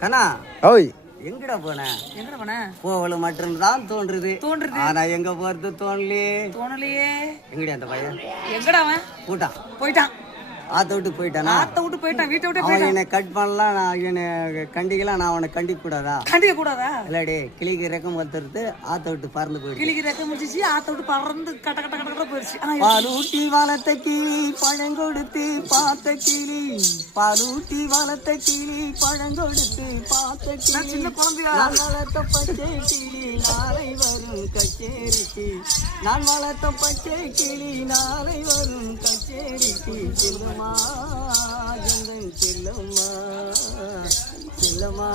கண்ணா ஓய் எங்கடா போன? எங்கடா போன? போவல மட்டும் தான் தோன்றுது. ஆனா எங்க போறது தோணலையே. எங்கடா அந்த பையன்? எங்கடா அவன்? போயிட்டான். ஆத்த விட்டு போயிட்டானா? ஆத்த விட்டு போயிட்டான். வீட்டை விட்டு அவன் போயிட்டான். என்னை கட் பண்ணலாம், நான் என்னை கண்டிக்கலாம், நான் அவனை கண்டிக்க கூடாதா? கண்டிக்க கூடாதா? இல்லாடி கிளிக்கு ரெக்கம் வளர்த்துறது ஆத்த விட்டு பறந்து போயிடுச்சு. கிளிக்கு ரெக்க முடிச்சிச்சு, ஆத்த விட்டு பறந்து கட்ட கட்ட கட்ட கட்ட போயிடுச்சு. பாலூட்டி வளர்த்த கிளி பழங்கொடுத்து பார்த்த கிளி, பாலூட்டி வளர்த்த கிளி பழங்கொடுத்து பார்த்த கிளி, சின்ன குழந்தையா நான் வளர்த்த பச்சை கிளி நாளை வரும் கச்சேரிக்கு, நான் வளர்த்த பச்சை கிளி நாளை வரும் கச்சேரிக்கு. செல்லுமா எந்தன் செல்லம்மா, செல்லம்மா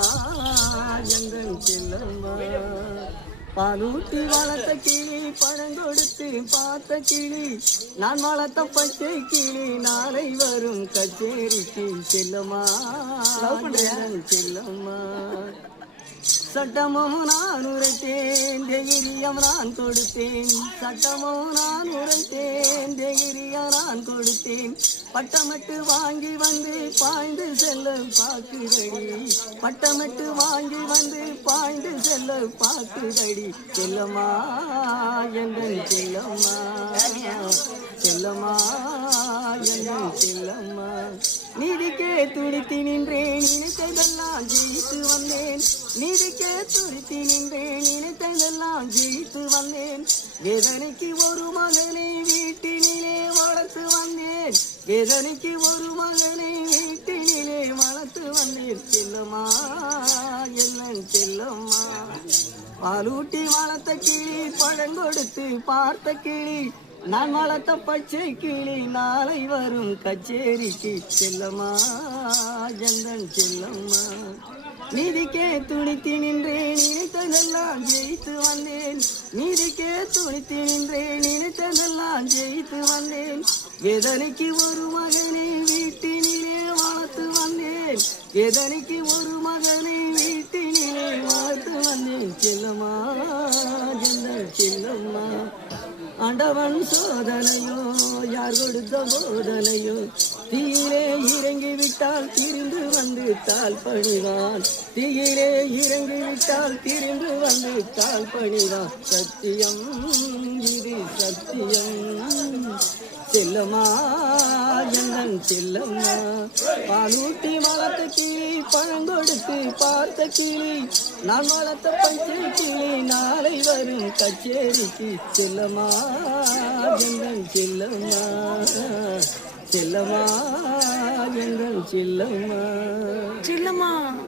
எந்தன் செல்லம்மா, பாலூட்டி வளர்த்த கிளி பழங்கொடுத்து பார்த்த கிளி, நான் வளர்த்த பச்சை கிளி நாளை வரும் கச்சேரிக்கு. செல்லம்மா செல்லம்மா, சட்டமும் நான் உரைத்தேன் தைரியம் நான் கொடுத்தேன், சட்டமும் நான் உரைத்தேன் தைரியம் நான் கொடுத்தேன், பட்டமிட்டு வாங்கி வந்து பாய்ந்து செல்ல பாக்குதடி, பட்டமிட்டு வாங்கி வந்து பாய்ந்து செல்ல பாக்குதடி. செல்லம்மா எந்தன் செல்லம்மா, செல்லம்மா எந்தன் செல்லம்மா, நீதிக்கே துடித்து நின்றேன் நினைத்ததெல்லாம் ஜெயித்து வந்தேன், நீதிக்கே துடித்து நின்றேன் நினைத்ததெல்லாம் ஜெயித்து வந்தேன், வேதனைக்கு ஒரு மகனை வீட்டினிலே வளர்த்து வந்தேன், வேதனைக்கு ஒரு மகனை வீட்டினிலே வளர்த்து வந்தேன். செல்லம்மா என்னன் செல்லம்மா, பாலூட்டி வளர்த்த கிளி பழங்கொடுத்து பார்த்த கிளி, நான் வளர்த்த பச்சை கிளி நாளை வரும் கச்சேரிக்கு. செல்லம்மா எந்தன் செல்லம்மா, நீதிக்கே துணித்து நின்றேன் நினைத்ததெல்லாம் ஜெயித்து வந்தேன், நீதிக்கே துணித்து நின்றேன் நினைத்ததெல்லாம் ஜெயித்து வந்தேன், வேதனைக்கு ஒரு மகனை வீட்டினிலே வளர்த்து வந்தேன், வேதனைக்கு ஒரு மகனை வீட்டினிலே வளர்த்து வந்தேன். செல்லம்மா எந்தன் செல்லம்மா, ஆண்டவன் சோதனையோ யார் கொடுத்த போதனையோ, தீயிலே இறங்கி விட்டால் திரிந்து வந்து தாழ் பணிவான், தீயிலே இறங்கி விட்டால் திரிந்து வந்து தாழ் பணிவான். சத்தியம் இது சத்தியம், செல்லம்மா எந்தன் செல்லம்மா, பாலூட்டி வளர்த்த கிளி பழங்கொடுத்து பார்த்த கிளி, நான் வளர்த்த பச்சை கிளி நாளை வரும் கச்சேரிக்கு. செல்லம்மா எந்தன் செல்லம்மா, செல்லம்மா எந்தன் செல்லம்மா, செல்லம்மா.